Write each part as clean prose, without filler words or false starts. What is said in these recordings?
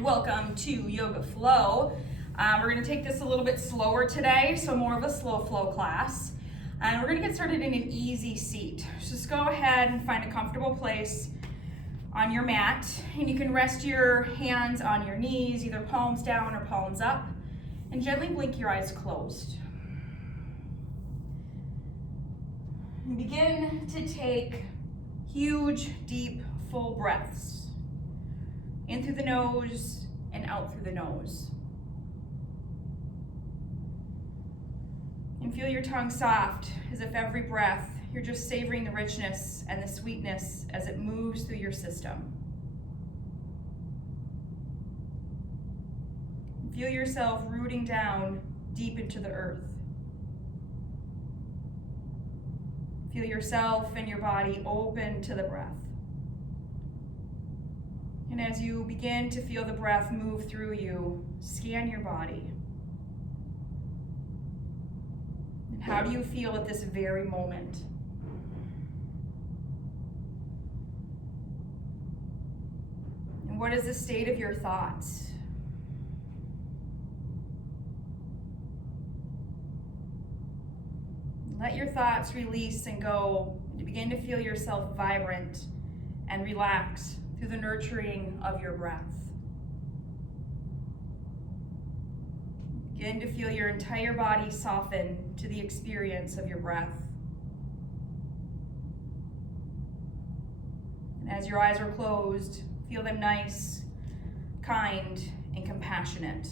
and welcome to Yoga Flow. We're going to take this a little bit slower today, so more of a slow flow class. And we're going to get started in an easy seat. So just go ahead and find a comfortable place on your mat, and you can rest your hands on your knees, either palms down or palms up, and gently blink your eyes closed. And begin to take huge, deep, full breaths. In through the nose and out through the nose. And feel your tongue soft, as if every breath you're just savoring the richness and the sweetness as it moves through your system. Feel yourself rooting down deep into the earth. Feel yourself and your body open to the breath. And as you begin to feel the breath move through you, scan your body. And how do you feel at this very moment? And what is the state of your thoughts? Let your thoughts release and go, and begin to feel yourself vibrant and relax through the nurturing of your breath. Begin to feel your entire body soften to the experience of your breath. And as your eyes are closed, feel them nice, kind, and compassionate.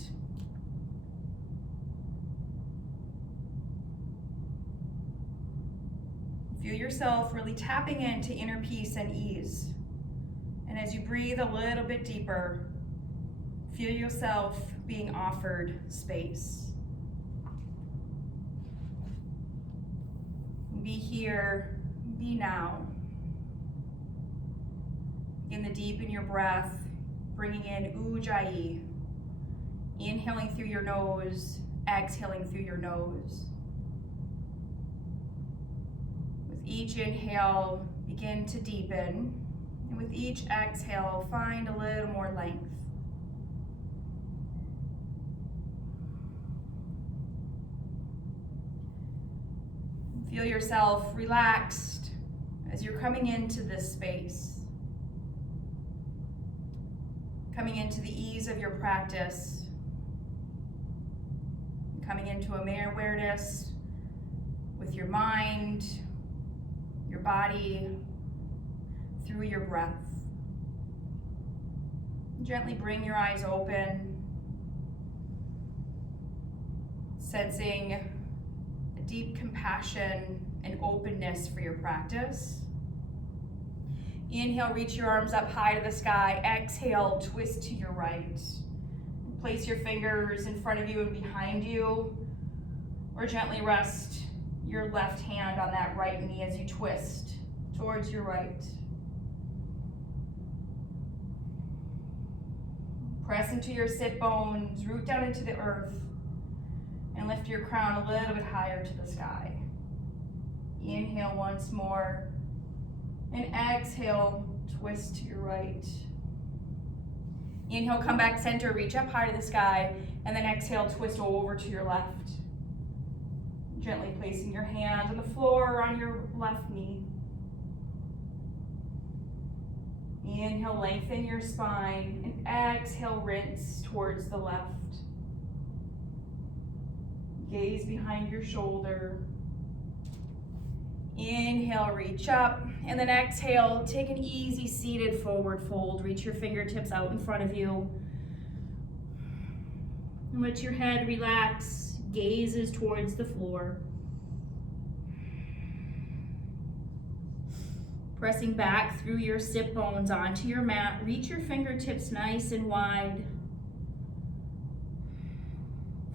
Feel yourself really tapping into inner peace and ease. And as you breathe a little bit deeper, feel yourself being offered space. Be here, be now. Begin to deepen your breath, bringing in Ujjayi. Inhaling through your nose, exhaling through your nose. With each inhale, begin to deepen. And with each exhale, find a little more length. Feel yourself relaxed as you're coming into this space. Coming into the ease of your practice. Coming into a mere awareness with your mind, your body, through your breath. Gently bring your eyes open, sensing a deep compassion and openness for your practice. Inhale, reach your arms up high to the sky. Exhale, twist to your right. Place your fingers in front of you and behind you, or gently rest your left hand on that right knee as you twist towards your right. Press into your sit bones, root down into the earth, and lift your crown a little bit higher to the sky. Inhale once more, and exhale, twist to your right. Inhale, come back center, reach up high to the sky, and then exhale, twist over to your left. Gently placing your hand on the floor or on your left knee. Inhale, lengthen your spine, and exhale, rinse towards the left. Gaze behind your shoulder. Inhale, reach up, and then exhale, take an easy seated forward fold. Reach your fingertips out in front of you. And let your head relax, gaze is towards the floor. Pressing back through your sit bones onto your mat, reach your fingertips nice and wide.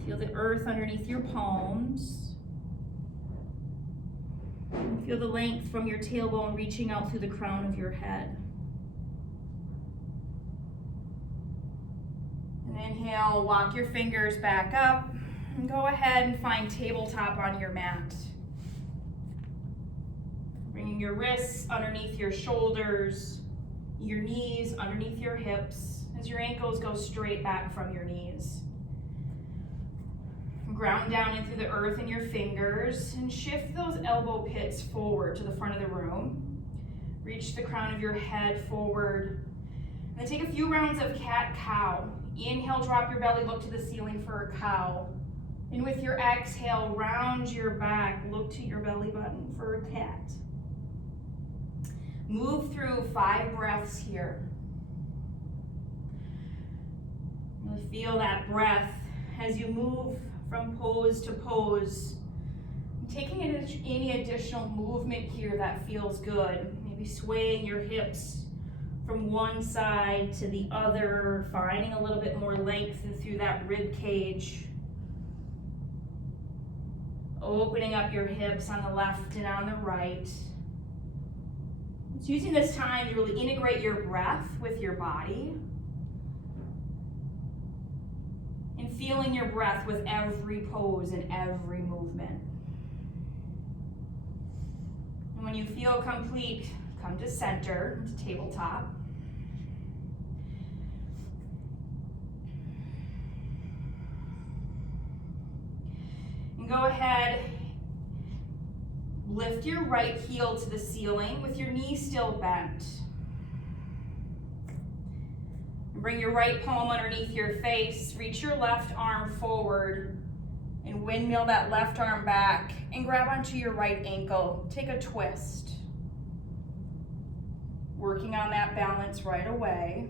Feel the earth underneath your palms. And feel the length from your tailbone reaching out through the crown of your head. And inhale, walk your fingers back up, and go ahead and find tabletop on your mat. Bringing your wrists underneath your shoulders, your knees underneath your hips. as your ankles go straight back from your knees. Ground down into the earth in your fingers and shift those elbow pits forward to the front of the room. Reach the crown of your head forward. And then take a few rounds of cat-cow. Inhale, drop your belly, look to the ceiling for a cow. And with your exhale, round your back, look to your belly button for a cat. Move through 5 breaths here. Really feel that breath as you move from pose to pose. Taking any additional movement here that feels good. Maybe swaying your hips from one side to the other, finding a little bit more length through that rib cage. Opening up your hips on the left and on the right. It's using this time to really integrate your breath with your body. And feeling your breath with every pose and every movement. And when you feel complete, come to center, to tabletop. And go ahead, lift your right heel to the ceiling with your knee still bent. Bring your right palm underneath your face, reach your left arm forward, and windmill that left arm back, and grab onto your right ankle. Take a twist. Working on that balance right away.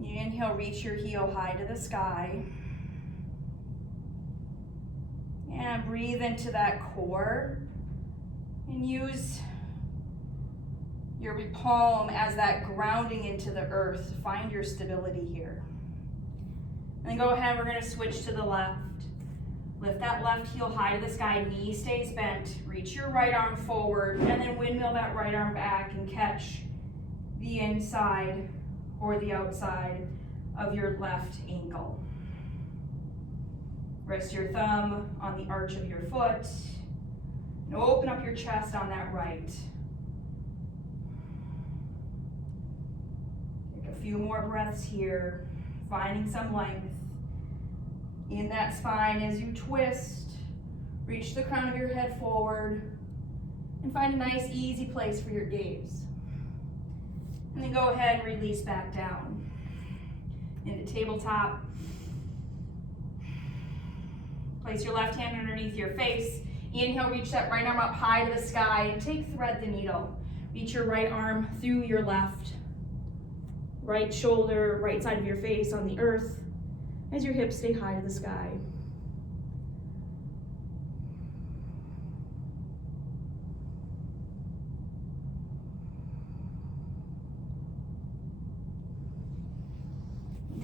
You inhale, reach your heel high to the sky. And breathe into that core, and use your palm as that grounding into the earth. Find your stability here. And then go ahead, we're gonna switch to the left. Lift that left heel high to the sky, knee stays bent. Reach your right arm forward, and then windmill that right arm back and catch the inside or the outside of your left ankle. Rest your thumb on the arch of your foot, and open up your chest on that right. Few more breaths here, finding some length in that spine as you twist. Reach the crown of your head forward and find a nice easy place for your gaze. And then go ahead and release back down into tabletop. Place your left hand underneath your face. Inhale, reach that right arm up high to the sky and take thread the needle. Reach your right arm through your left. Right shoulder, right side of your face on the earth as your hips stay high to the sky.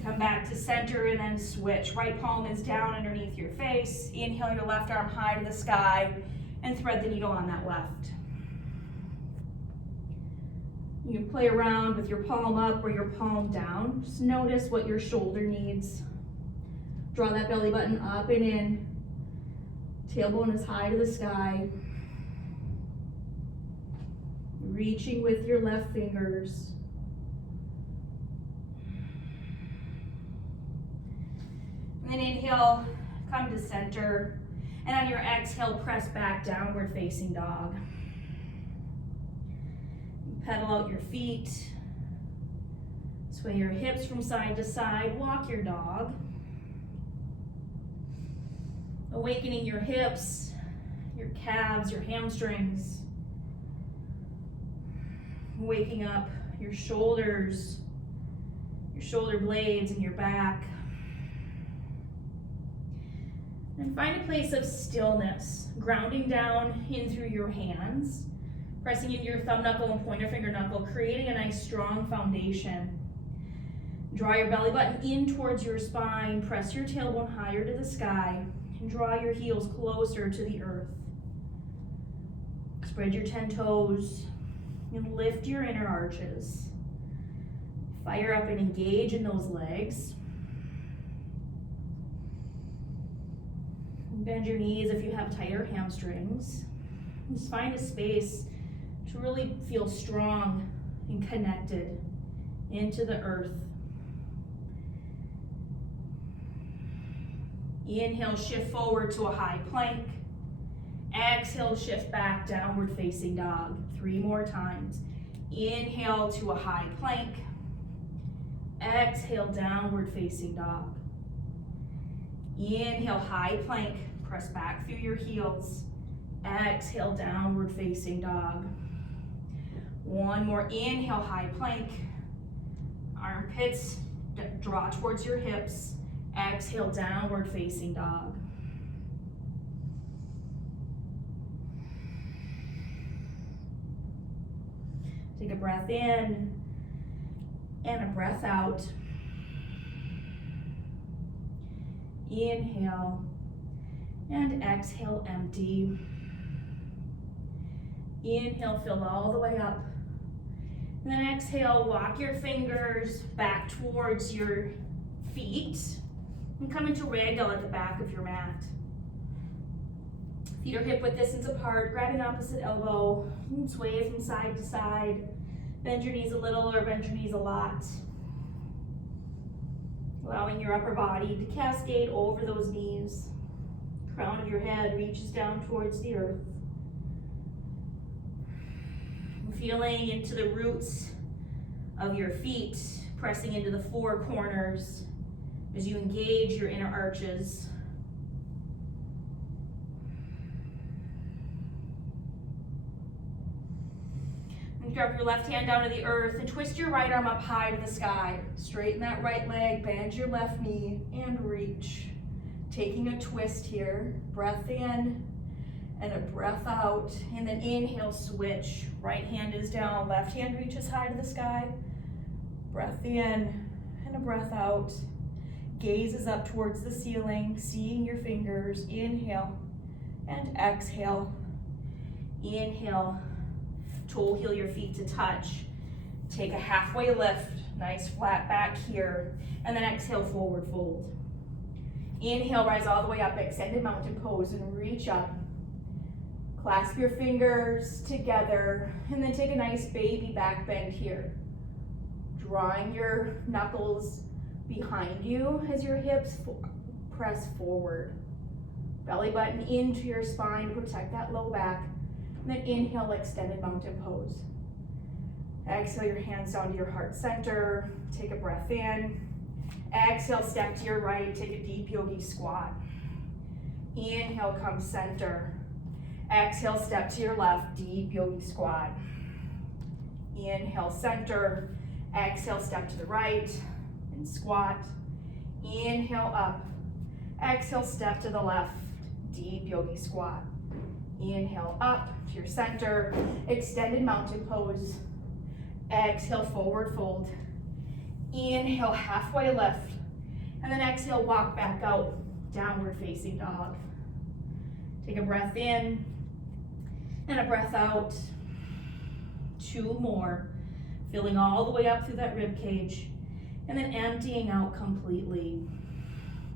Come back to center and then switch. Right palm is down underneath your face. Inhale your left arm high to the sky and thread the needle on that left. You can play around with your palm up or your palm down. Just notice what your shoulder needs. Draw that belly button up and in. Tailbone is high to the sky. Reaching with your left fingers. And then inhale, come to center. And on your exhale, press back, downward facing dog. Pedal out your feet. Sway your hips from side to side. Walk your dog. Awakening your hips, your calves, your hamstrings. Waking up your shoulders, your shoulder blades, and your back. And find a place of stillness, grounding down in through your hands. Pressing in your thumb knuckle and pointer finger knuckle, creating a nice strong foundation. Draw your belly button in towards your spine, press your tailbone higher to the sky, and draw your heels closer to the earth. Spread your 10 toes, and lift your inner arches. Fire up and engage in those legs. Bend your knees if you have tighter hamstrings. Just find a space to really feel strong and connected into the earth. Inhale, shift forward to a high plank. Exhale, shift back, downward facing dog. 3 more times. Inhale to a high plank. Exhale, downward facing dog. Inhale, high plank. Press back through your heels. Exhale, downward facing dog. 1 more. Inhale, high plank. Armpits draw towards your hips. Exhale, downward facing dog. Take a breath in and a breath out. Inhale and exhale, empty. Inhale, fill all the way up. And then exhale, walk your fingers back towards your feet and come into ragdoll at the back of your mat. Feet are hip width distance apart, grab an opposite elbow, and sway from side to side. Bend your knees a little or bend your knees a lot. Allowing your upper body to cascade over those knees. Crown of your head reaches down towards the earth. Feeling into the roots of your feet, pressing into the 4 corners as you engage your inner arches. And drop your left hand down to the earth and twist your right arm up high to the sky. Straighten that right leg, bend your left knee, and reach. Taking a twist here, breath in and a breath out, and then inhale, switch. Right hand is down, left hand reaches high to the sky. Breath in and a breath out. Gaze is up towards the ceiling, seeing your fingers. Inhale and exhale. Inhale, toe heel your feet to touch. Take a halfway lift, nice flat back here, and then exhale, forward fold. Inhale, rise all the way up, extended mountain pose, and reach up. Clasp your fingers together, and then take a nice baby back bend here. Drawing your knuckles behind you as your hips press forward. Belly button into your spine to protect that low back. And then inhale, extended mountain pose. Exhale, your hands down to your heart center. Take a breath in. Exhale, step to your right, take a deep yogi squat. Inhale, come center. Exhale, step to your left, deep yogi squat. Inhale, center. Exhale, step to the right and squat. Inhale, up. Exhale, step to the left, deep yogi squat. Inhale, up to your center, extended mountain pose. Exhale, forward fold. Inhale, halfway lift. And then exhale, walk back out, downward facing dog. Take a breath in and a breath out. 2 more. Filling all the way up through that rib cage. And then emptying out completely.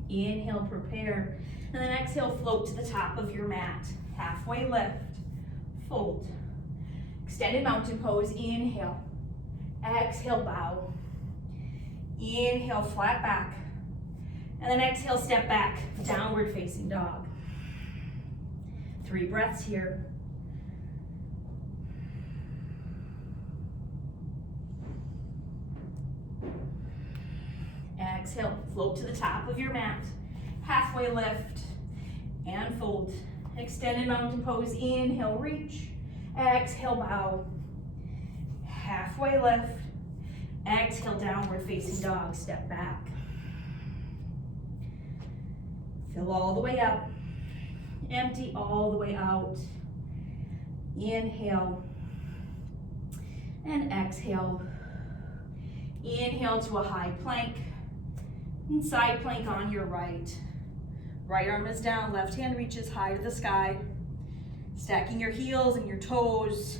Inhale, prepare. And then exhale, float to the top of your mat. Halfway lift, fold. Extended mountain pose, inhale. Exhale, bow. Inhale, flat back. And then exhale, step back, downward facing dog. 3 breaths here. Exhale, float to the top of your mat. Halfway lift and fold. Extended mountain pose, inhale, reach. Exhale, bow. Halfway lift. Exhale, downward facing dog, step back. Fill all the way up. Empty all the way out. Inhale and exhale. Inhale to a high plank. And side plank on your right. Right arm is down, left hand reaches high to the sky. Stacking your heels and your toes.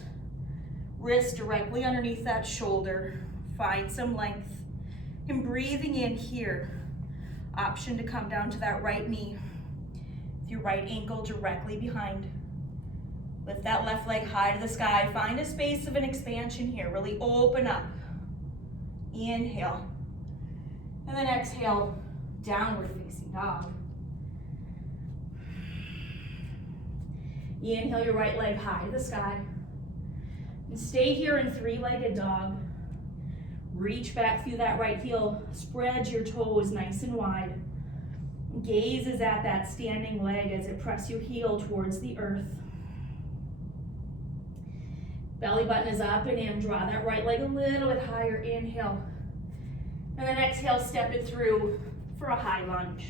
Wrist directly underneath that shoulder. Find some length. And breathing in here. Option to come down to that right knee. With your right ankle directly behind. Lift that left leg high to the sky. Find a space of an expansion here. Really open up. Inhale. And then exhale, downward facing dog. Inhale your right leg high to the sky. And stay here in three-legged dog. Reach back through that right heel. Spread your toes nice and wide. Gaze is at that standing leg as it presses your heel towards the earth. Belly button is up and in. Draw that right leg a little bit higher. Inhale. And then exhale, step it through for a high lunge.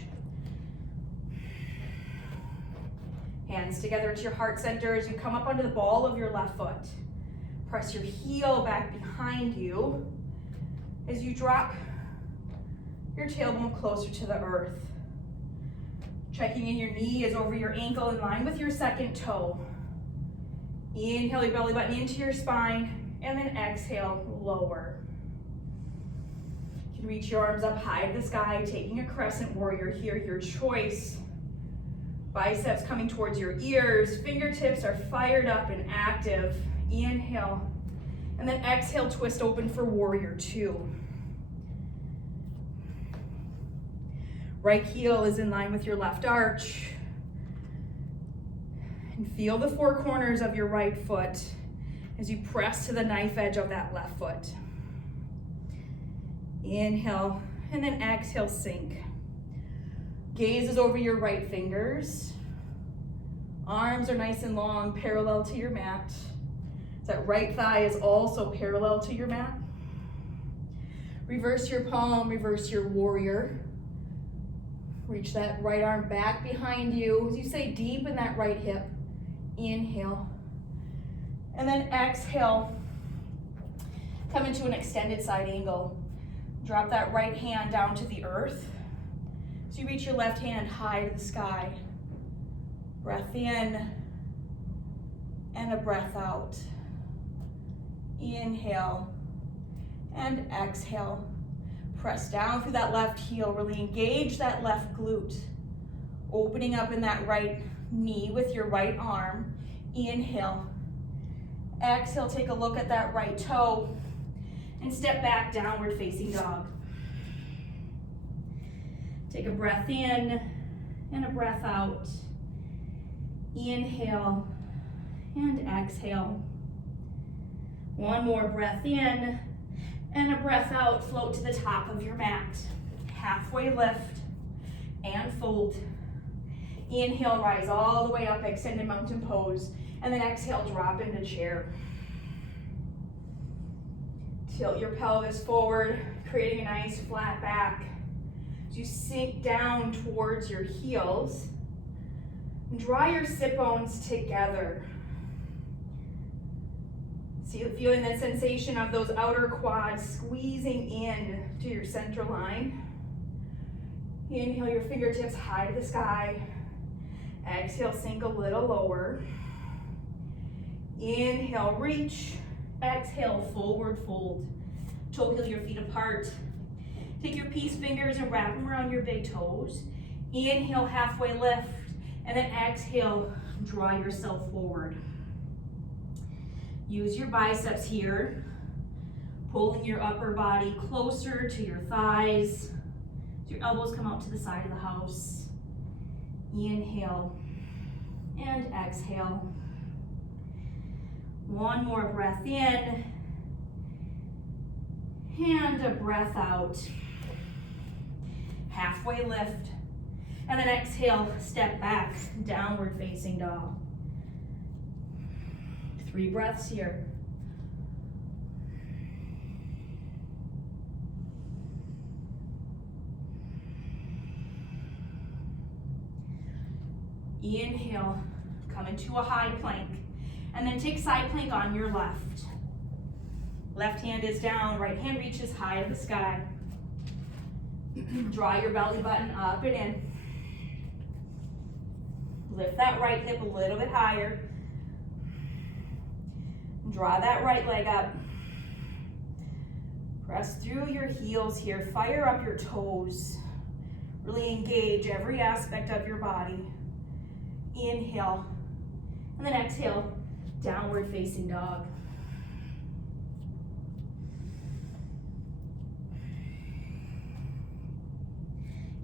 Hands together at your heart center as you come up onto the ball of your left foot. Press your heel back behind you as you drop your tailbone closer to the earth. Checking in your knee is over your ankle in line with your second toe. Inhale your belly button into your spine, and then exhale, lower. You can reach your arms up high to the sky, taking a crescent warrior here, your choice. Biceps coming towards your ears, fingertips are fired up and active. Inhale, and then exhale, twist open for warrior two. Right heel is in line with your left arch. And feel the four corners of your right foot as you press to the knife edge of that left foot. Inhale, and then exhale, sink. Gaze is over your right fingers. Arms are nice and long, parallel to your mat. That right thigh is also parallel to your mat. Reverse your palm, reverse your warrior. Reach that right arm back behind you. As you say, deepen that right hip. Inhale. And then exhale. Come into an extended side angle. Drop that right hand down to the earth. So you reach your left hand high to the sky. Breath in and a breath out. Inhale and exhale. Press down through that left heel. Really engage that left glute. Opening up in that right knee with your right arm. Inhale. Exhale, take a look at that right toe and step back, downward facing dog. Take a breath in and a breath out. Inhale and exhale. One more breath in and a breath out. Float to the top of your mat. Halfway lift and fold. Inhale, rise all the way up, extended mountain pose. And then exhale, drop into chair. Tilt your pelvis forward, creating a nice flat back. As you sink down towards your heels, draw your sit bones together. Feeling that sensation of those outer quads squeezing in to your central line. Inhale your fingertips high to the sky. Exhale, sink a little lower. Inhale, reach. Exhale, forward fold. Toe heel your feet apart. Take your peace fingers and wrap them around your big toes. Inhale, halfway lift. And then exhale, draw yourself forward. Use your biceps here, pulling your upper body closer to your thighs. Your elbows come out to the side of the house. Inhale and exhale. One more breath in and a breath out. Halfway lift. And then exhale, step back, downward facing dog. 3 breaths here. Inhale, come into a high plank, and then take side plank on your left. Left hand is down, right hand reaches high to the sky. Draw your belly button up and in. Lift that right hip a little bit higher. Draw that right leg up. Press through your heels here. Fire up your toes. Really engage every aspect of your body. Inhale. And then exhale, downward facing dog.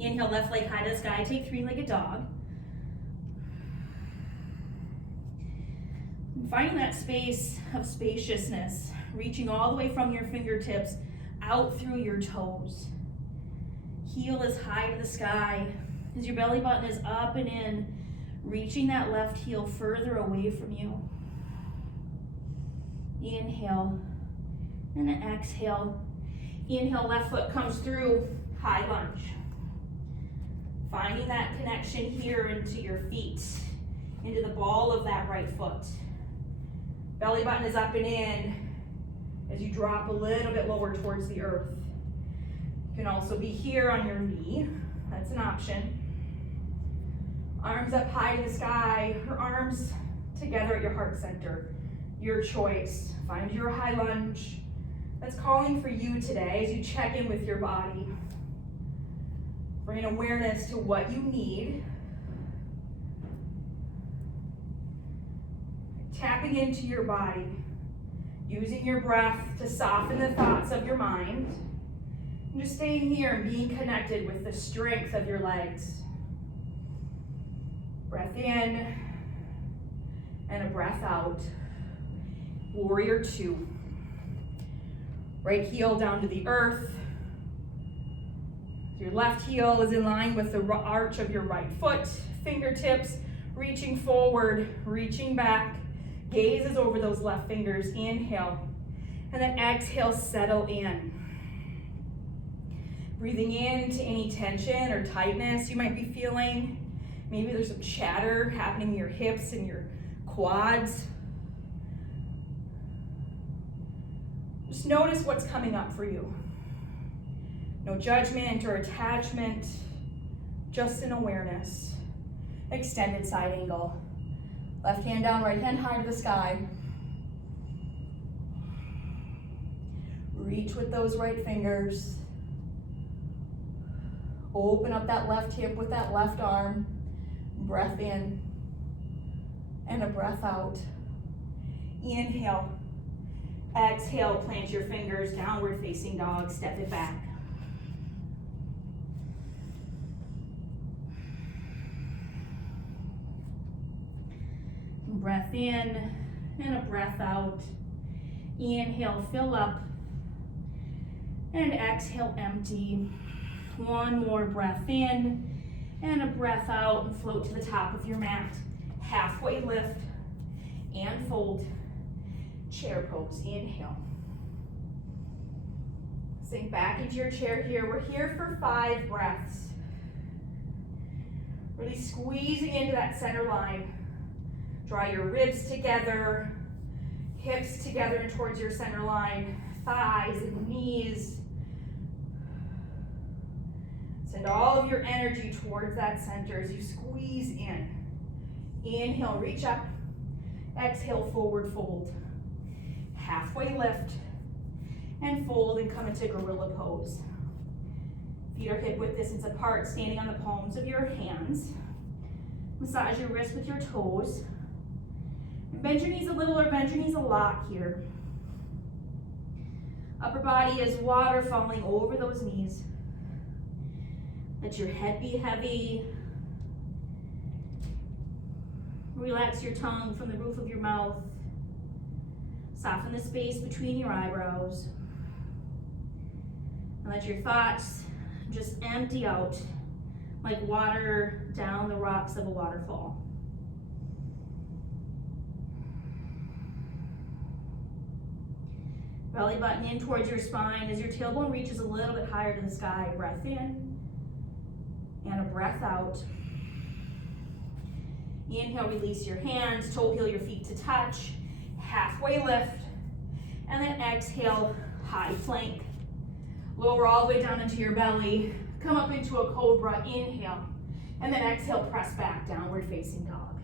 Inhale, left leg high to the sky, take three-legged dog. And finding that space of spaciousness, reaching all the way from your fingertips out through your toes. Heel is high to the sky as your belly button is up and in, reaching that left heel further away from you. Inhale and an exhale. Inhale, left foot comes through, high lunge. Finding that connection here into your feet, into the ball of that right foot. Belly button is up and in as you drop a little bit lower towards the earth. You can also be here on your knee. That's an option. Arms up high to the sky, or arms together at your heart center. Your choice. Find your high lunge. That's calling for you today as you check in with your body. Bring awareness to what you need. Tapping into your body. Using your breath to soften the thoughts of your mind. And just staying here and being connected with the strength of your legs. Breath in and a breath out. Warrior two. Right heel down to the earth. Your left heel is in line with the arch of your right foot. Fingertips reaching forward, reaching back. Gaze is over those left fingers. Inhale. And then exhale, settle in. Breathing into any tension or tightness you might be feeling. Maybe there's some chatter happening in your hips and your quads. Just notice what's coming up for you. No judgment or attachment, just an awareness. Extended side angle. Left hand down, right hand high to the sky. Reach with those right fingers. Open up that left hip with that left arm. Breath in and a breath out. Inhale. Exhale, plant your fingers, downward facing dog, step it back. Breath in and a breath out. Inhale, fill up. And exhale, empty. One more breath in and a breath out, and float to the top of your mat. Halfway lift and fold. Chair pose. Inhale. Sink back into your chair here. We're here for 5 breaths. Really squeezing into that center line. Draw your ribs together, hips together and towards your center line, thighs and knees. Send all of your energy towards that center as you squeeze in. Inhale, reach up. Exhale, forward fold. Halfway lift and fold and come into gorilla pose. Feet are hip width distance apart, standing on the palms of your hands. Massage your wrists with your toes. Bend your knees a little or bend your knees a lot here. Upper body is water falling over those knees. Let your head be heavy. Relax your tongue from the roof of your mouth. Soften the space between your eyebrows. And let your thoughts just empty out like water down the rocks of a waterfall. Belly button in towards your spine as your tailbone reaches a little bit higher to the sky. Breath in and a breath out. Inhale, release your hands, toe heel your feet to touch. Halfway lift. And then exhale, high plank. Lower all the way down into your belly. Come up into a cobra, inhale. And then exhale, press back, downward facing dog.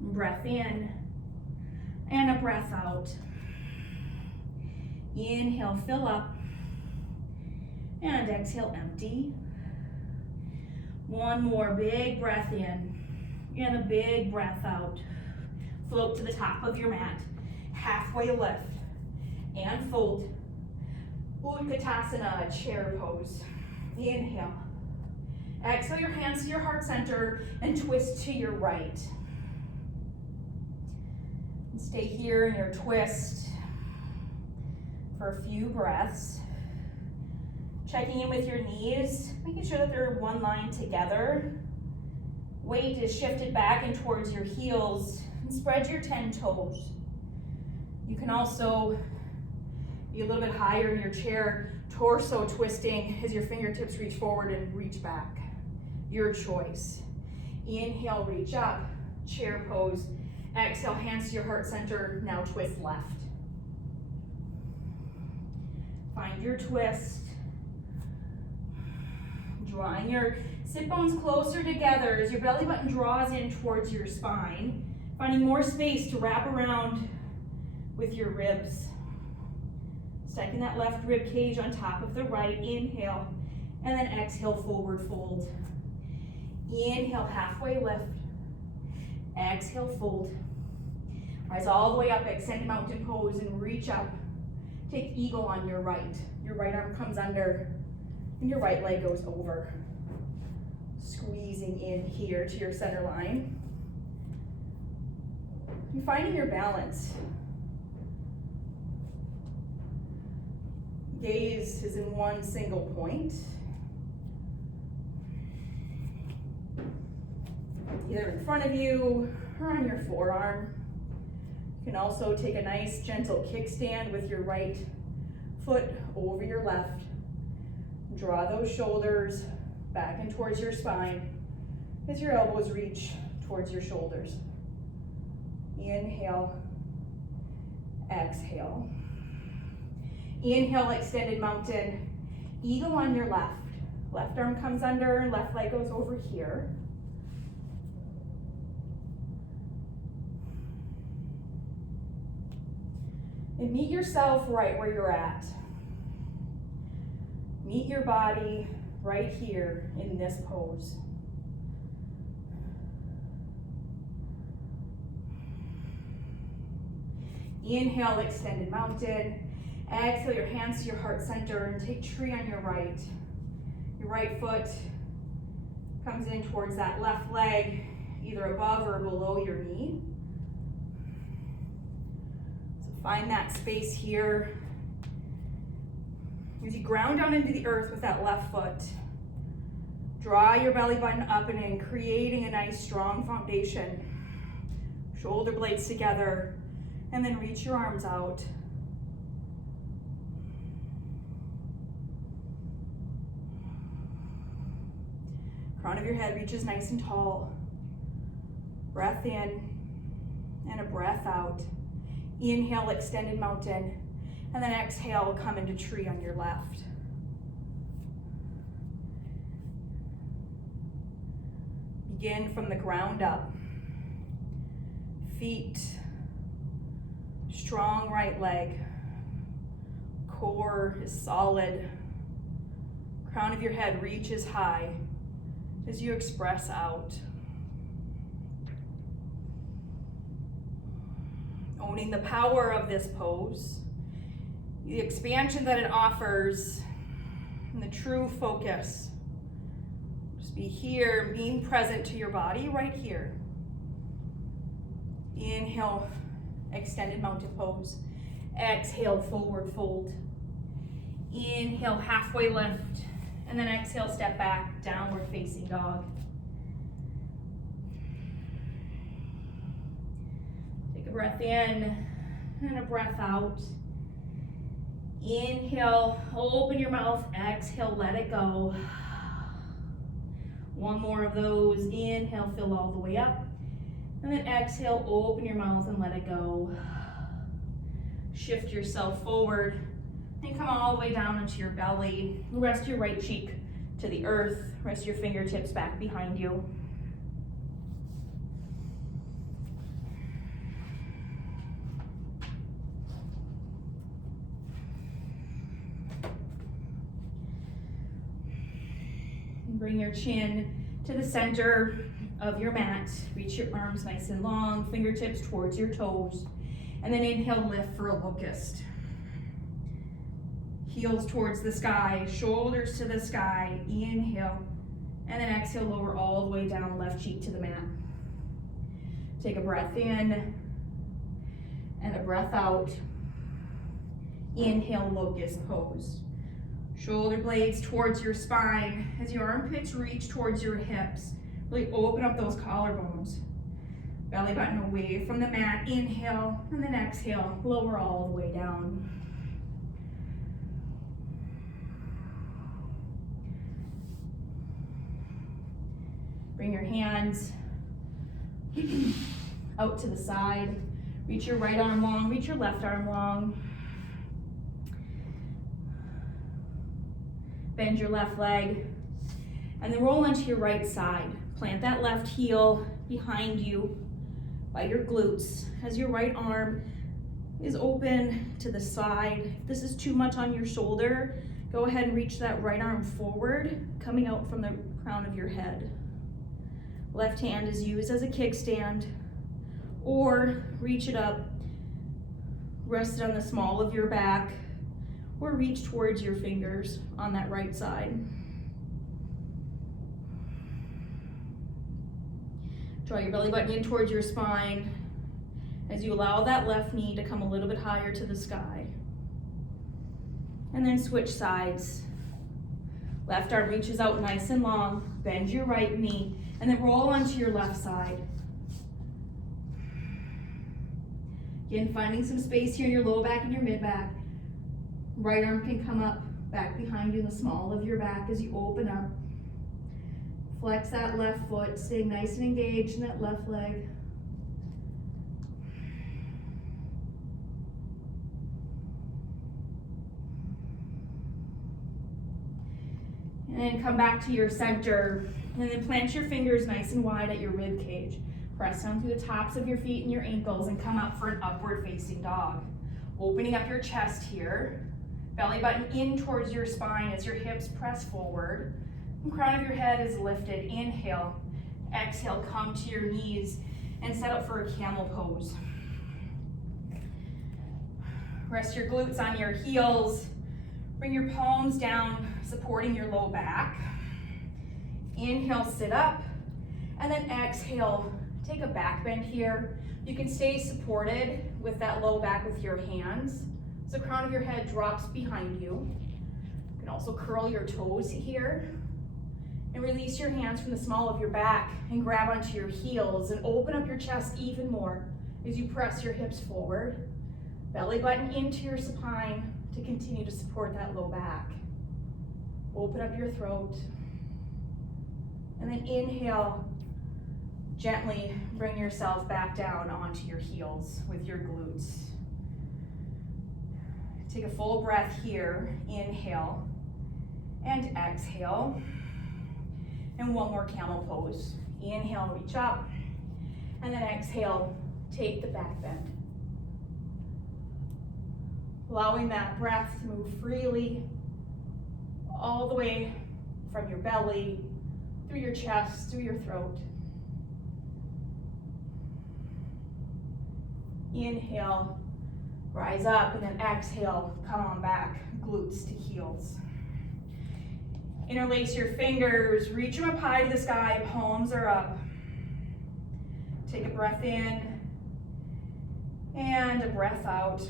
Breath in. And a breath out. Inhale, fill up. And exhale, empty. One more big breath in. And a big breath out. Float to the top of your mat. Halfway lift. And fold. Utkatasana, chair pose. Inhale. Exhale your hands to your heart center and twist to your right. And stay here in your twist for a few breaths. Checking in with your knees, making sure that they're one line together. Weight is shifted back and towards your heels, and spread your 10 toes. You can also be a little bit higher in your chair, torso twisting as your fingertips reach forward and reach back. Your choice. Inhale, reach up, chair pose. Exhale, hands to your heart center, now twist left. Find your twist. Drawing your sit bones closer together as your belly button draws in towards your spine, finding more space to wrap around with your ribs. Stacking that left rib cage on top of the right. Inhale, and then exhale, forward fold. Inhale, halfway lift. Exhale, fold. Rise all the way up, extend mountain pose and reach up. Take eagle on your right. Your right arm comes under and your right leg goes over. Squeezing in here to your center line. You're finding your balance. Gaze is in one single point. Either in front of you or on your forearm. You can also take a nice gentle kickstand with your right foot over your left. Draw those shoulders back and towards your spine as your elbows reach towards your shoulders. Inhale, exhale. Inhale, extended mountain. Eagle on your left. Left arm comes under, left leg goes over here. And meet yourself right where you're at. Meet your body right here in this pose. Inhale, extended mountain. Exhale your hands to your heart center and take tree on your right. Your right foot comes in towards that left leg, either above or below your knee. So find that space here. As you ground down into the earth with that left foot, draw your belly button up and in, creating a nice strong foundation. Shoulder blades together, and then reach your arms out. Crown of your head reaches nice and tall. Breath in and a breath out. Inhale, extended mountain. And then exhale, come into tree on your left. Begin from the ground up. Feet, strong right leg. Core is solid. Crown of your head reaches high as you express out. Owning the power of this pose, the expansion that it offers, and the true focus. Just be here, being present to your body right here. Inhale, extended mountain pose. Exhale, forward fold. Inhale, halfway lift. And then exhale, step back, downward facing dog. Take a breath in and a breath out. Inhale, open your mouth. Exhale, let it go. One more of those. Inhale, fill all the way up. And then exhale, open your mouth and let it go. Shift yourself forward and come all the way down into your belly. Rest your right cheek to the earth. Rest your fingertips back behind you. Bring your chin to the center of your mat. Reach your arms nice and long, fingertips towards your toes. And then inhale, lift for a locust. Heels towards the sky, shoulders to the sky. Inhale. And then exhale, lower all the way down, left cheek to the mat. Take a breath in and a breath out. Inhale, locust pose. Shoulder blades towards your spine as your armpits reach towards your hips. Really open up those collarbones. Belly button away from the mat. Inhale, and then exhale, lower all the way down. Bring your hands out to the side. Reach your right arm long, reach your left arm long. Bend your left leg, and then roll onto your right side. Plant that left heel behind you by your glutes as your right arm is open to the side. If this is too much on your shoulder, go ahead and reach that right arm forward, coming out from the crown of your head. Left hand is used as a kickstand, or reach it up, rest it on the small of your back, or reach towards your fingers on that right side. Draw your belly button in towards your spine as you allow that left knee to come a little bit higher to the sky. And then switch sides. Left arm reaches out nice and long, bend your right knee, and then roll onto your left side. Again, finding some space here in your low back and your mid back. Right arm can come up back behind you in the small of your back as you open up. Flex that left foot, staying nice and engaged in that left leg. And then come back to your center, and then plant your fingers nice and wide at your rib cage. Press down through the tops of your feet and your ankles and come up for an upward facing dog. Opening up your chest here. Belly button in towards your spine as your hips press forward. And crown of your head is lifted. Inhale. Exhale, come to your knees and set up for a camel pose. Rest your glutes on your heels. Bring your palms down, supporting your low back. Inhale, sit up. And then exhale, take a back bend here. You can stay supported with that low back with your hands. So the crown of your head drops behind you. You can also curl your toes here and release your hands from the small of your back and grab onto your heels and open up your chest even more as you press your hips forward. Belly button into your supine to continue to support that low back. Open up your throat. And then inhale, gently bring yourself back down onto your heels with your glutes. Take a full breath here. Inhale and exhale. And one more camel pose. Inhale, reach up. And then exhale, take the back bend. Allowing that breath to move freely all the way from your belly, through your chest, through your throat. Inhale, rise up, and then exhale, come on back, glutes to heels. Interlace your fingers, reach them up high to the sky, palms are up. Take a breath in and a breath out.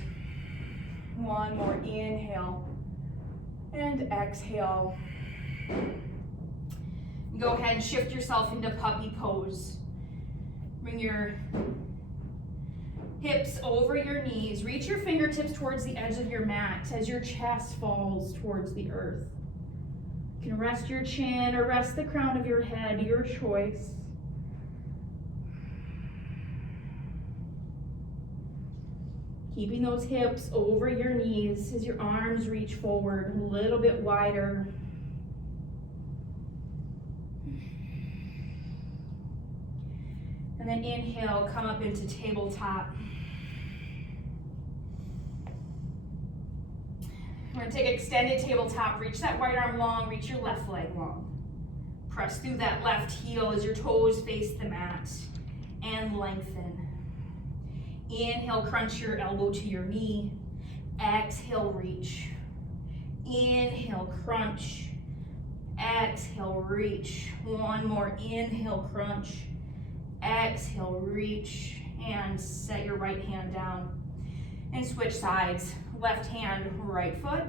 One more inhale and exhale. Go ahead and shift yourself into puppy pose. Bring your hips over your knees. Reach your fingertips towards the edge of your mat as your chest falls towards the earth. You can rest your chin or rest the crown of your head, your choice. Keeping those hips over your knees as your arms reach forward a little bit wider. And then inhale, come up into tabletop. We're gonna take extended tabletop, reach that right arm long, reach your left leg long. Press through that left heel as your toes face the mat and lengthen. Inhale, crunch your elbow to your knee. Exhale, reach. Inhale, crunch. Exhale, reach. One more. Inhale, crunch. Exhale, reach. And set your right hand down. And switch sides. Left hand, right foot.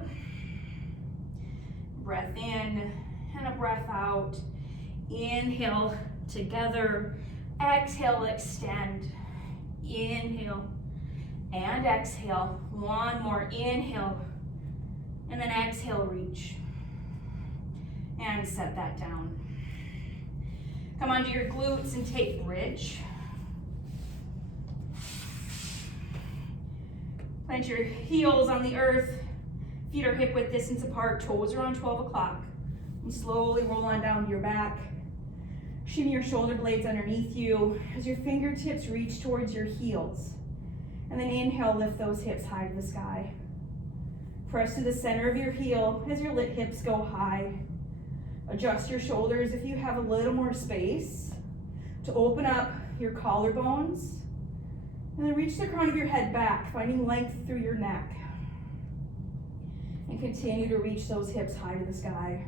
Breath in and a breath out. Inhale, together. Exhale, extend. Inhale and exhale. One more. Inhale and then exhale, reach. And set that down. Come onto your glutes and take bridge. Plant your heels on the earth. Feet are hip width distance apart. Toes are on 12 o'clock. And slowly roll on down to your back. Shimmy your shoulder blades underneath you as your fingertips reach towards your heels. And then inhale, lift those hips high to the sky. Press to the center of your heel as your hips go high. Adjust your shoulders if you have a little more space to open up your collarbones. And then reach the crown of your head back, finding length through your neck. And continue to reach those hips high to the sky.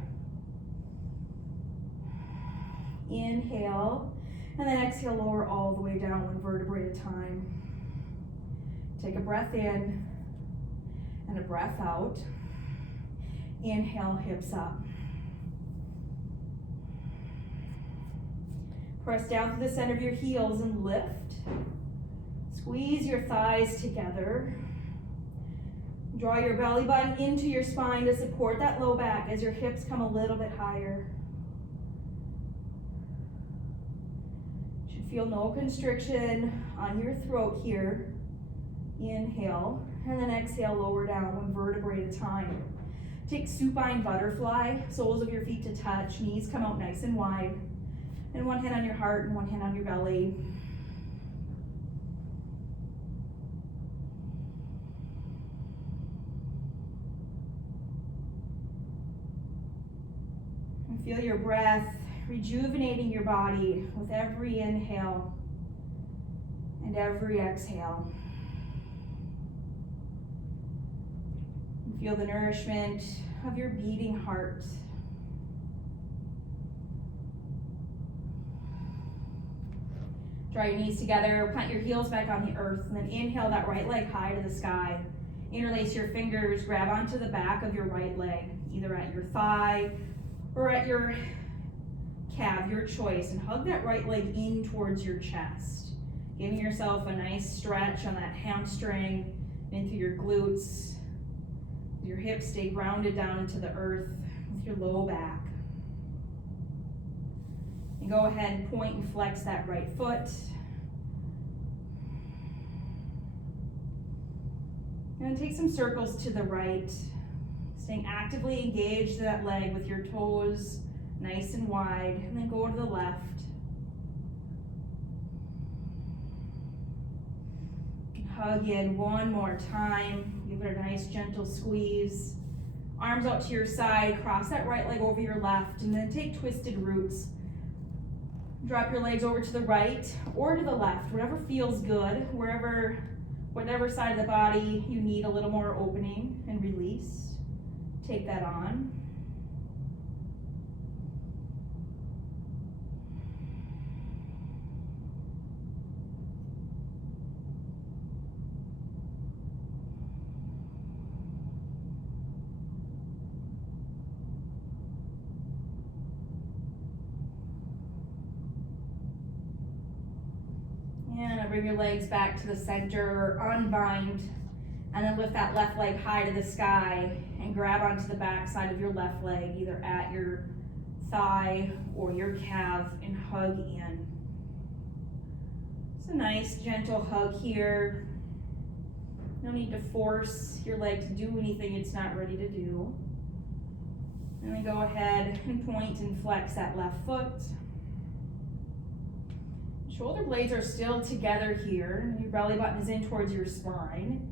Inhale, and then exhale, lower all the way down, one vertebrae at a time. Take a breath in and a breath out. Inhale, hips up. Press down through the center of your heels and lift. Squeeze your thighs together. Draw your belly button into your spine to support that low back as your hips come a little bit higher. Should feel no constriction on your throat here. Inhale, and then exhale, lower down, one vertebrae at a time. Take supine butterfly, soles of your feet to touch, knees come out nice and wide. And one hand on your heart and one hand on your belly. And feel your breath rejuvenating your body with every inhale and every exhale. And feel the nourishment of your beating heart. Draw your knees together, plant your heels back on the earth, and then inhale that right leg high to the sky. Interlace your fingers, grab onto the back of your right leg, either at your thigh or at your calf, your choice, and hug that right leg in towards your chest, giving yourself a nice stretch on that hamstring, into your glutes. Your hips stay grounded down into the earth with your low back. And go ahead and point and flex that right foot. And then take some circles to the right, staying actively engaged to that leg with your toes nice and wide, and then go to the left. Hug in one more time. Give it a nice gentle squeeze. Arms out to your side, cross that right leg over your left, and then take twisted roots. Drop your legs over to the right or to the left, whatever feels good, whatever side of the body you need a little more opening and release. Take that on. And bring your legs back to the center, unbind, and then lift that left leg high to the sky and grab onto the back side of your left leg, either at your thigh or your calf, and hug in. It's a nice gentle hug here. No need to force your leg to do anything it's not ready to do. And then go ahead and point and flex that left foot. Shoulder blades are still together here. Your belly button is in towards your spine.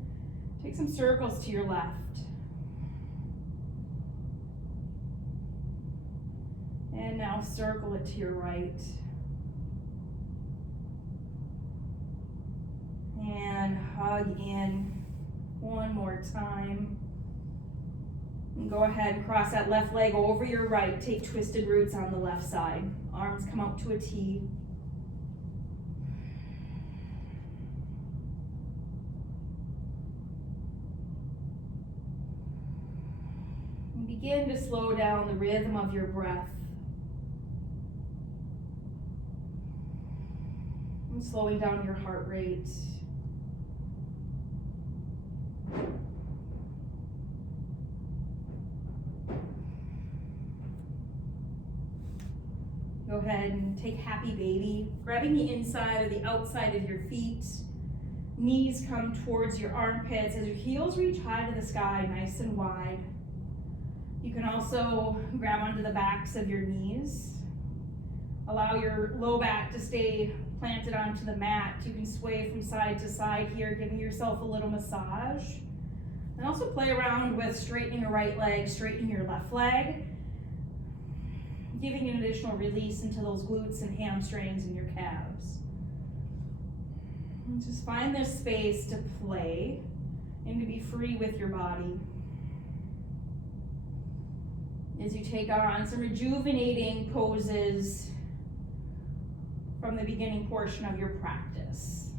Take some circles to your left. And now circle it to your right. And hug in one more time. And go ahead and cross that left leg over your right. Take twisted roots on the left side. Arms come out to a T. And begin to slow down the rhythm of your breath. And slowing down your heart rate. Go ahead and take happy baby, grabbing the inside or the outside of your feet. Knees come towards your armpits as your heels reach high to the sky, nice and wide. You can also grab onto the backs of your knees. Allow your low back to stay planted onto the mat. You can sway from side to side here, giving yourself a little massage. And also play around with straightening your right leg, straightening your left leg, giving an additional release into those glutes and hamstrings and your calves. And just find this space to play and to be free with your body. As you take on some rejuvenating poses from the beginning portion of your practice.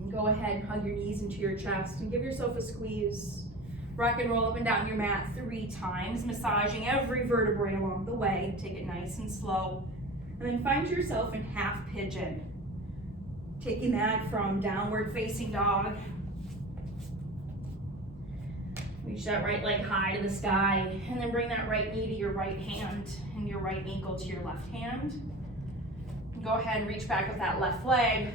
And go ahead and hug your knees into your chest and give yourself a squeeze. Rock and roll up and down your mat 3 times, massaging every vertebrae along the way. Take it nice and slow. And then find yourself in half pigeon. Taking that from downward facing dog. Reach that right leg high to the sky, and then bring that right knee to your right hand and your right ankle to your left hand. And go ahead and reach back with that left leg.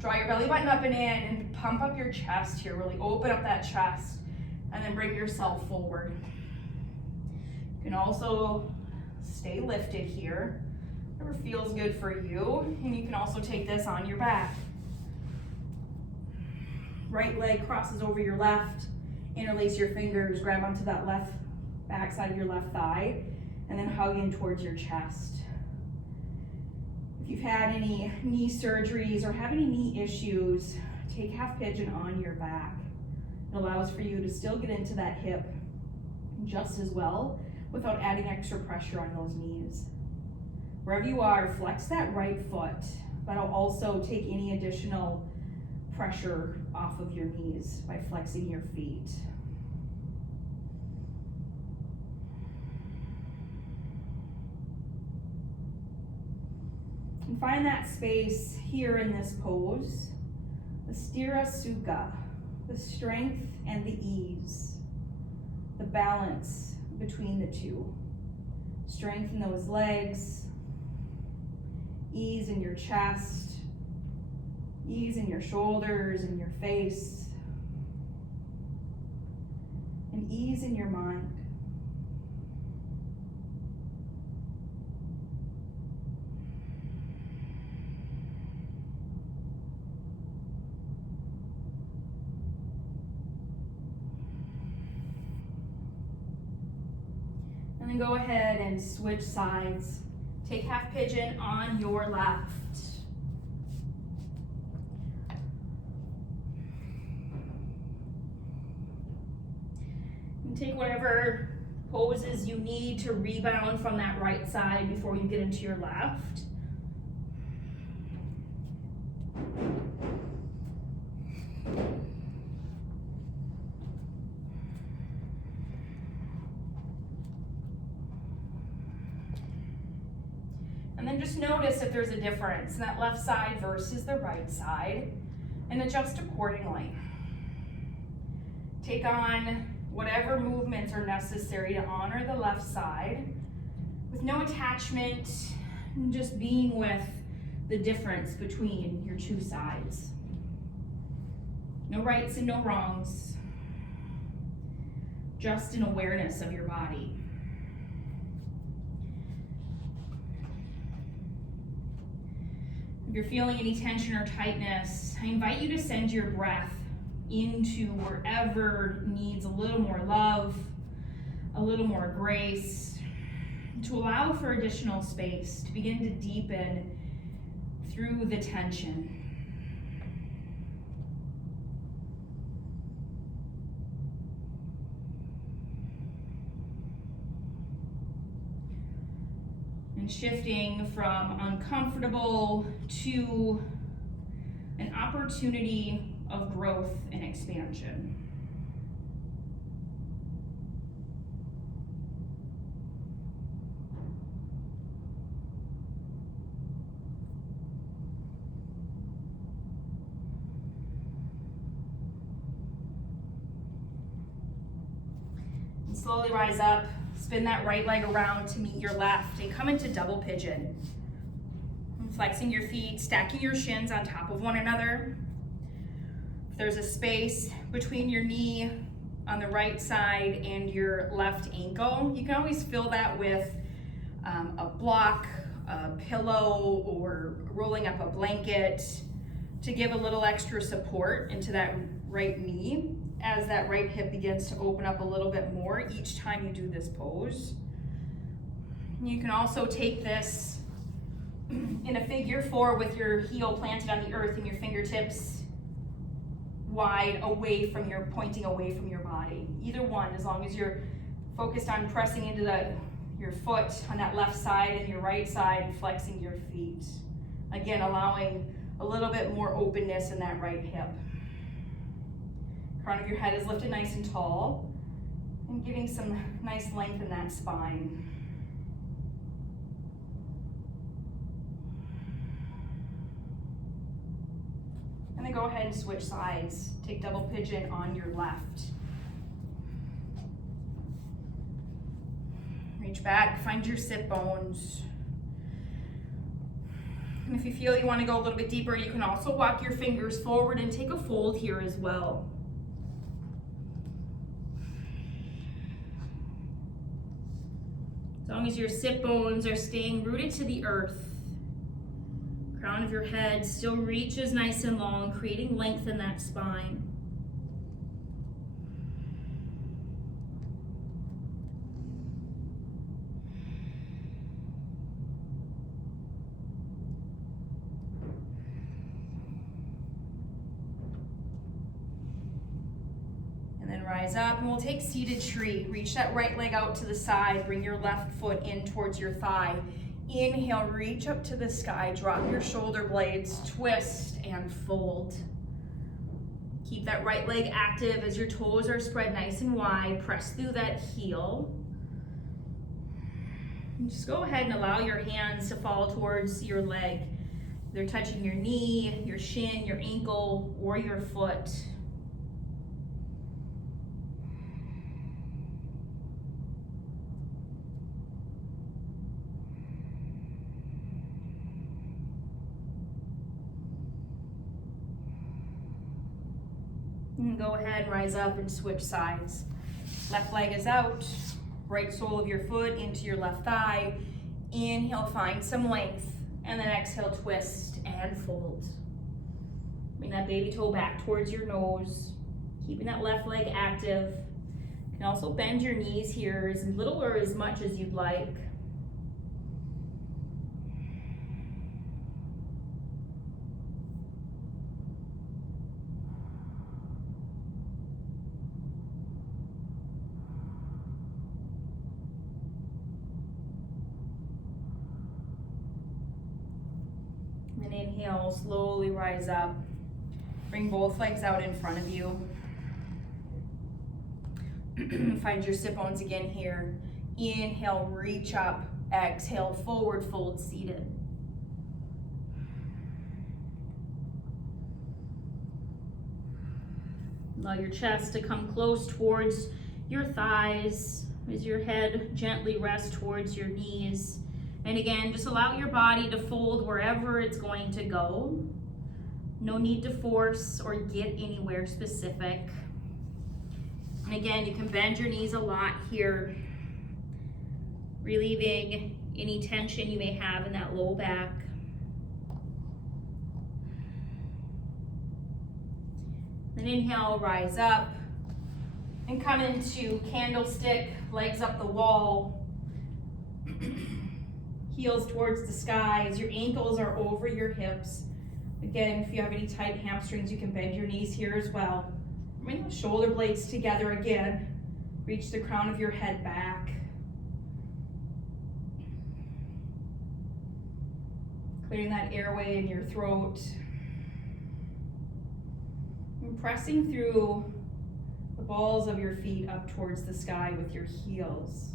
Draw your belly button up and in, and pump up your chest here. Really open up that chest, and then bring yourself forward. You can also stay lifted here, whatever feels good for you, and you can also take this on your back. Right leg crosses over your left. Interlace your fingers, grab onto that left backside of your left thigh, and then hug in towards your chest. If you've had any knee surgeries or have any knee issues, take half pigeon on your back. It allows for you to still get into that hip just as well without adding extra pressure on those knees. Wherever you are, flex that right foot. That'll also take any additional pressure off of your knees by flexing your feet. And find that space here in this pose, the Sthira Sukha, the strength and the ease, the balance between the two. Strengthen those legs, ease in your chest, ease in your shoulders and your face, and ease in your mind. And then go ahead and switch sides. Take half pigeon on your left. Take whatever poses you need to rebound from that right side before you get into your left. And then just notice if there's a difference in that left side versus the right side, and adjust accordingly. Take on whatever movements are necessary to honor the left side with no attachment, and just being with the difference between your two sides. No rights and no wrongs, just an awareness of your body. If you're feeling any tension or tightness, I invite you to send your breath into wherever needs a little more love, a little more grace, to allow for additional space to begin to deepen through the tension. And shifting from uncomfortable to an opportunity of growth and expansion. And slowly rise up, spin that right leg around to meet your left, and come into double pigeon. Flexing your feet, stacking your shins on top of one another. If there's a space between your knee on the right side and your left ankle, you can always fill that with a block, a pillow, or rolling up a blanket to give a little extra support into that right knee as that right hip begins to open up a little bit more each time you do this pose. You can also take this in a figure 4 with your heel planted on the earth and your fingertips wide away from your, pointing away from your body. Either one, as long as you're focused on pressing into your foot on that left side and your right side and flexing your feet. Again, allowing a little bit more openness in that right hip. Crown of your head is lifted nice and tall and giving some nice length in that spine. And then go ahead and switch sides. Take double pigeon on your left. Reach back, find your sit bones. And if you feel you want to go a little bit deeper, you can also walk your fingers forward and take a fold here as well. As long as your sit bones are staying rooted to the earth, crown of your head still reaches nice and long, creating length in that spine. And then rise up, and we'll take seated tree. Reach that right leg out to the side, bring your left foot in towards your thigh. Inhale, reach up to the sky, drop your shoulder blades, twist and fold. Keep that right leg active as your toes are spread nice and wide. Press through that heel. And just go ahead and allow your hands to fall towards your leg. They're touching your knee, your shin, your ankle, or your foot. And go ahead and rise up and switch sides. Left leg is out, right sole of your foot into your left thigh. Inhale, find some length, and then exhale, twist and fold. Bring that baby toe back towards your nose, keeping that left leg active. You can also bend your knees here as little or as much as you'd like. And inhale, slowly rise up. Bring both legs out in front of you. Find your sit bones again here. Inhale, reach up. Exhale, forward fold, seated. Allow your chest to come close towards your thighs as your head gently rests towards your knees. And again, just allow your body to fold wherever it's going to go. No need to force or get anywhere specific. And again, you can bend your knees a lot here, relieving any tension you may have in that low back. Then inhale, rise up, and come into candlestick, legs up the wall. Heels towards the sky as your ankles are over your hips. Again, if you have any tight hamstrings, you can bend your knees here as well. Bring the shoulder blades together again. Reach the crown of your head back. Clearing that airway in your throat. And pressing through the balls of your feet up towards the sky with your heels.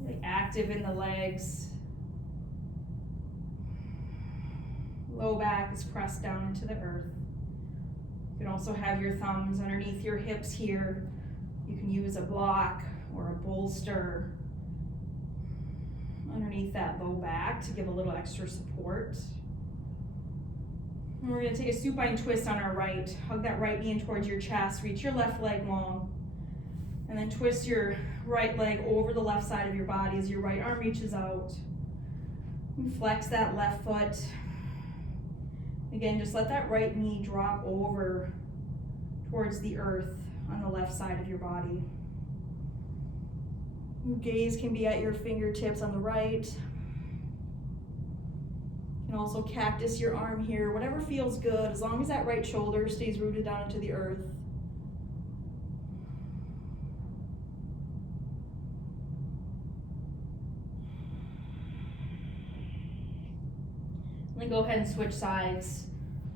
Really active in the legs. Low back is pressed down into the earth. You can also have your thumbs underneath your hips here. You can use a block or a bolster underneath that low back to give a little extra support. And we're going to take a supine twist on our right. Hug that right knee in towards your chest. Reach your left leg long. And then twist your right leg over the left side of your body as your right arm reaches out. And flex that left foot. Again, just let that right knee drop over towards the earth on the left side of your body. Your gaze can be at your fingertips on the right. You can also cactus your arm here, whatever feels good, as long as that right shoulder stays rooted down into the earth. Then go ahead and switch sides.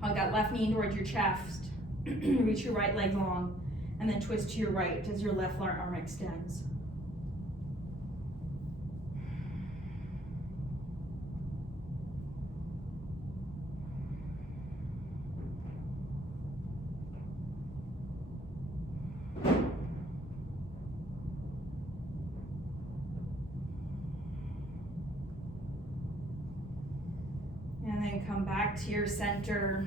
Hug that left knee towards your chest. Reach your right leg long, and then twist to your right as your left arm extends. And then come back to your center.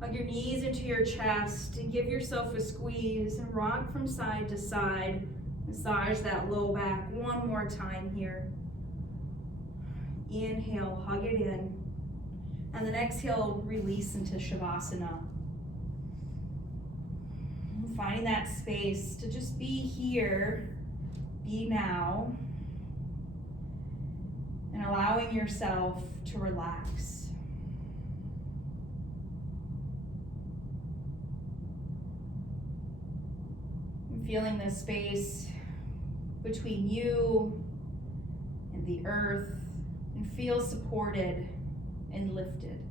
Hug your knees into your chest and give yourself a squeeze and rock from side to side. Massage that low back one more time here. Inhale, hug it in. And then exhale, release into Shavasana. Finding that space to just be here, be now, and allowing yourself to relax. Feeling the space between you and the earth, and feel supported and lifted.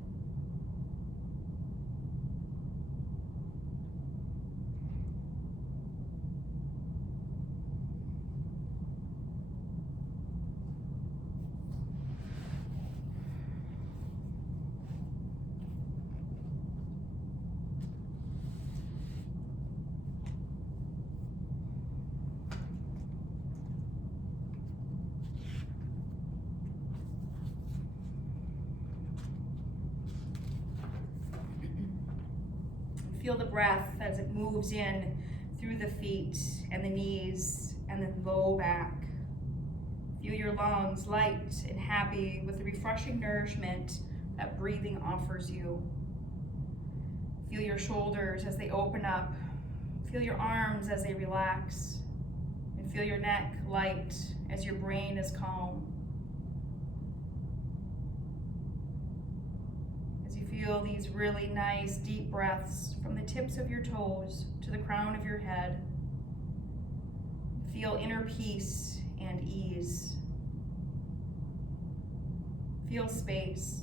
Feel the breath as it moves in through the feet and the knees and the low back. Feel your lungs light and happy with the refreshing nourishment that breathing offers you. Feel your shoulders as they open up. Feel your arms as they relax. And feel your neck light as your brain is calm. Feel these really nice deep breaths from the tips of your toes to the crown of your head. Feel inner peace and ease. Feel space.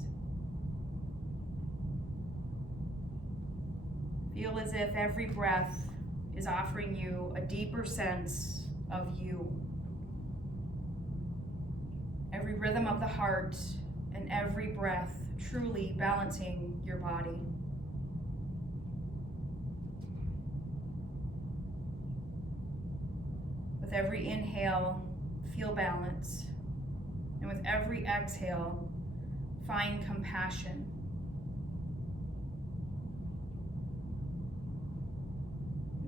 Feel as if every breath is offering you a deeper sense of you. Every rhythm of the heart and every breath truly balancing your body. With every inhale, feel balance. And with every exhale, find compassion.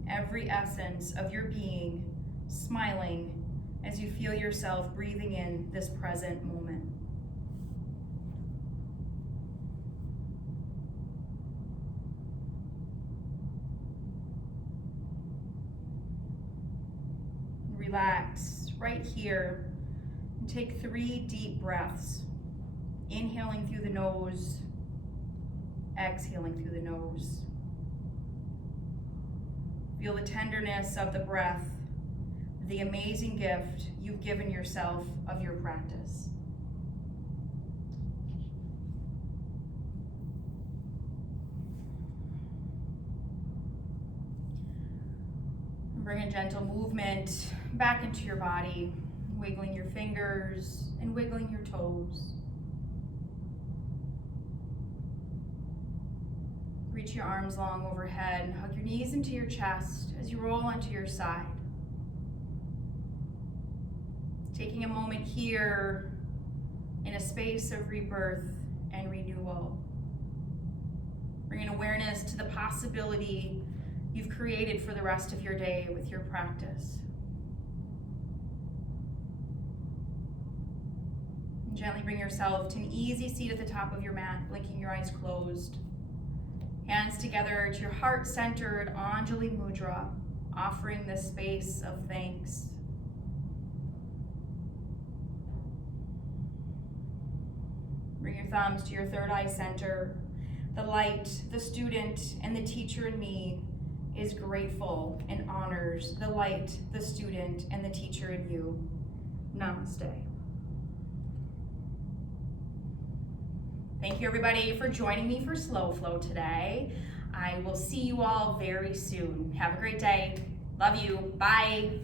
Every essence of your being smiling as you feel yourself breathing in this present moment. Relax right here and take 3 deep breaths. Inhaling through the nose, exhaling through the nose. Feel the tenderness of the breath, the amazing gift you've given yourself of your practice. Bring a gentle movement back into your body, wiggling your fingers and wiggling your toes. Reach your arms long overhead and hug your knees into your chest as you roll onto your side. Taking a moment here in a space of rebirth and renewal. Bringing awareness to the possibility you've created for the rest of your day with your practice. And gently bring yourself to an easy seat at the top of your mat, blinking your eyes closed. Hands together to your heart-centered Anjali Mudra, offering this space of thanks. Bring your thumbs to your third eye center. The light, the student, and the teacher in me is grateful and honors the light, the student, and the teacher in you. Namaste. Thank you everybody for joining me for Slow Flow today. I will see you all very soon. Have a great day. Love you. Bye.